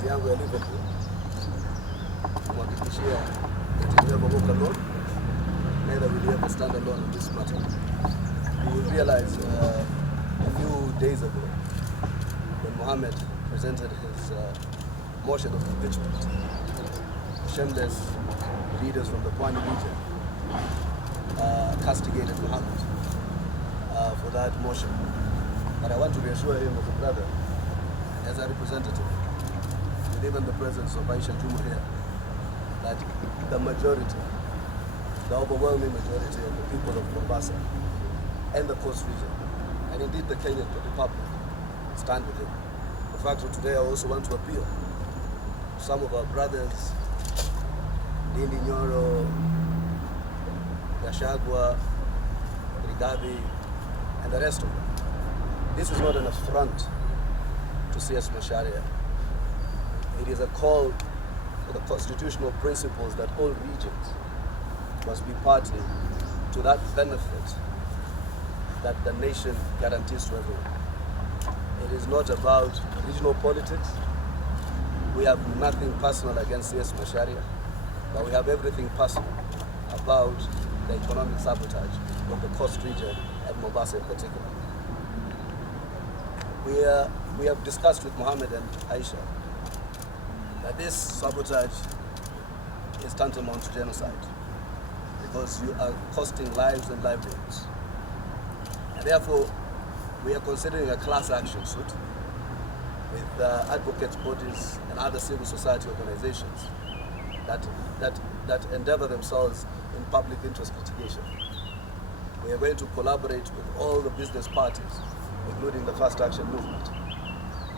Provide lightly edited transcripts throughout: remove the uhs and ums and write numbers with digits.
kazi yangu ya Liverpool kumhakikishia that he never walk alone, neither will he ever stand alone on this matter. You will realize a few days ago when Mohamed presented his motion of impeachment, shameless leaders from the Pwani region castigated Mohamed for that motion. But I want to reassure him as a brother, as a representative, with even the presence of Aisha Juma here, that the majority, the overwhelming majority of the people of Mombasa and the coast region, and indeed the Kenyan Republic, stand with him. In fact, today I also want to appeal to some of our brothers, Dindi Nyoro, Gachagua, Rigathi, and the rest of them. This is not an affront to CS Macharia. It is a call for the constitutional principles that all regions must be party to that benefit that the nation guarantees to everyone. It is not about regional politics. We have nothing personal against CS Macharia, but we have everything personal about the economic sabotage of the coast region and Mombasa in particular. We have discussed with Mohamed and Aisha that this sabotage is tantamount to genocide because you are costing lives and livelihoods. And therefore, we are considering a class action suit with advocates bodies and other civil society organizations that endeavor themselves in public interest litigation. We are going to collaborate with all the business parties, including the Fast Action Movement,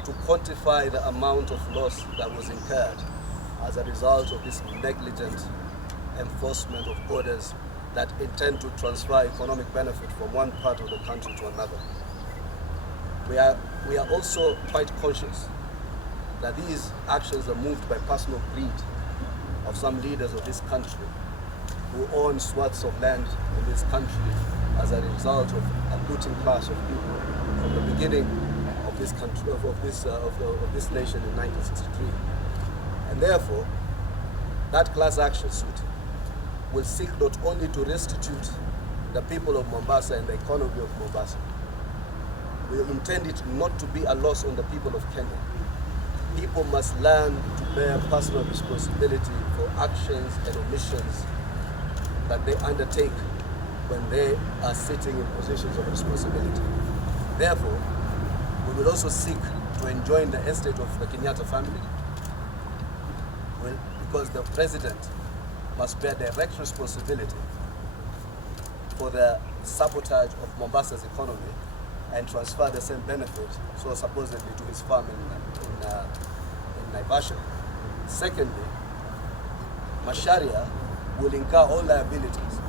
to quantify the amount of loss that was incurred as a result of this negligent enforcement of orders that intend to transfer economic benefit from one part of the country to another. We are also quite conscious that these actions are moved by personal greed of some leaders of this country who own swaths of land in this country as a result of a looting class of people from the beginning of this country, of this nation in 1963. And therefore, that class action suit will seek not only to restitute the people of Mombasa and the economy of Mombasa. We intend it not to be a loss on the people of Kenya. People must learn to bear personal responsibility for actions and omissions that they undertake when they are sitting in positions of responsibility. Therefore, we will also seek to enjoin the estate of the Kenyatta family, because the president must bear direct responsibility for the sabotage of Mombasa's economy and transfer the same benefit, so supposedly to his farm in Naivasha. Secondly, Macharia will incur all liabilities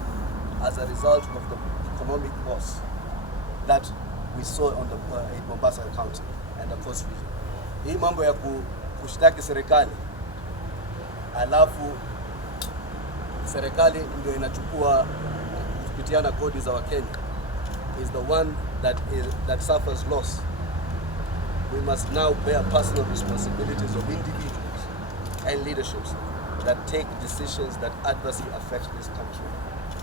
as a result of the economic loss that we saw on in Mombasa County and the coast region. Hii mambo ya kushtaki serikali alafu serikali ndio inachukua kupitiana kodi za Wakenya is the one that suffers loss. We must now bear personal responsibilities of individuals and leaderships that take decisions that adversely affect this country.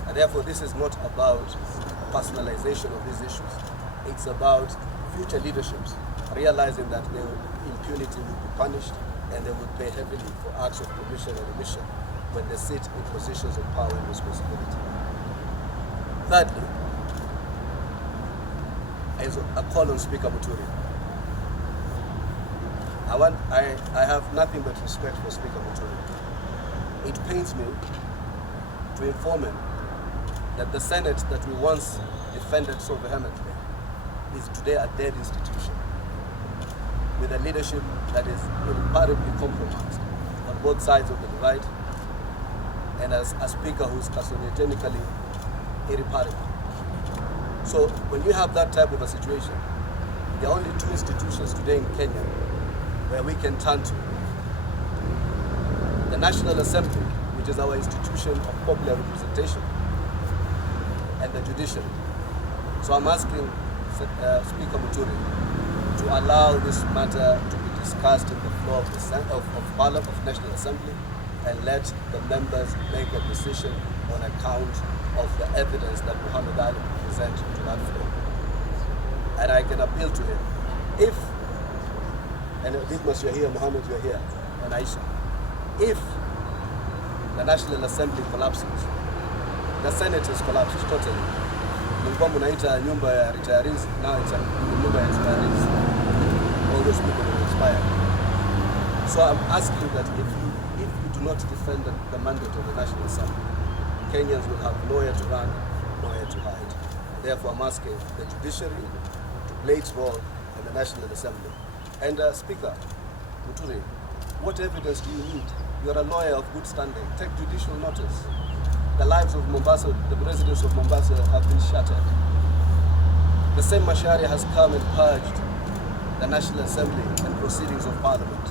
And therefore, this is not about personalization of these issues. It's about future leaderships realizing that their impunity will be punished and they will pay heavily for acts of commission and omission when they sit in positions of power and responsibility. Thirdly, is a call on Speaker Muturi. I have nothing but respect for Speaker Muturi. It pains me to inform him that the Senate that we once defended so vehemently is today a dead institution with a leadership that is irreparably compromised on both sides of the divide, and as a speaker who is carcinogenically irreparable. So when you have that type of a situation, there are only two institutions today in Kenya where we can turn to. The National Assembly, which is our institution of popular representation, and the judiciary. So I'm asking Speaker Muturi to allow this matter to be discussed in the floor of Parliament, of National Assembly, and let the members make a decision on account of the evidence that Mohamed Ali will present to that floor. And I can appeal to him. If, and Ditmas, you're here, Mohamed, you're here, and Aisha, if the National Assembly collapses, the Senate is collapsed totally. Mlikuwa mnaita nyumba ya retirees, now it's a nyumba ya retirees. All those people will expire. So I'm asking that if you do not defend the mandate of the National Assembly, Kenyans will have nowhere to run, nowhere to hide. Therefore, I'm asking the judiciary to play its role in the National Assembly. And Speaker Muturi, what evidence do you need? You're a lawyer of good standing. Take judicial notice. The lives of Mombasa, the residents of Mombasa have been shattered. The same Macharia has come and purged the National Assembly and proceedings of Parliament.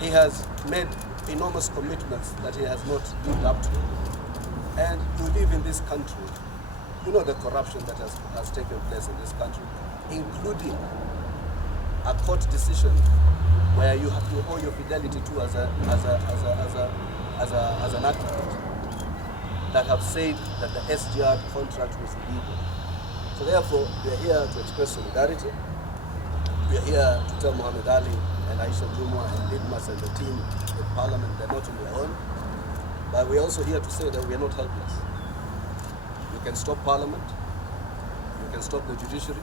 He has made enormous commitments that he has not lived up to. And you live in this country, you know the corruption that has taken place in this country, including a court decision where you have to owe your fidelity to as an advocate, that have said that the SGR contract was illegal. So therefore, we are here to express solidarity. We are here to tell Mohamed Ali and Aisha Jumwa and Lidmas and the team in Parliament they're not on their own. But we're also here to say that we are not helpless. You can stop Parliament, you can stop the judiciary,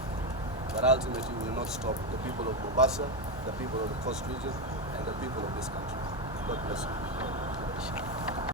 but ultimately you will not stop the people of Mombasa, the people of the Coast Region, and the people of this country. God bless you.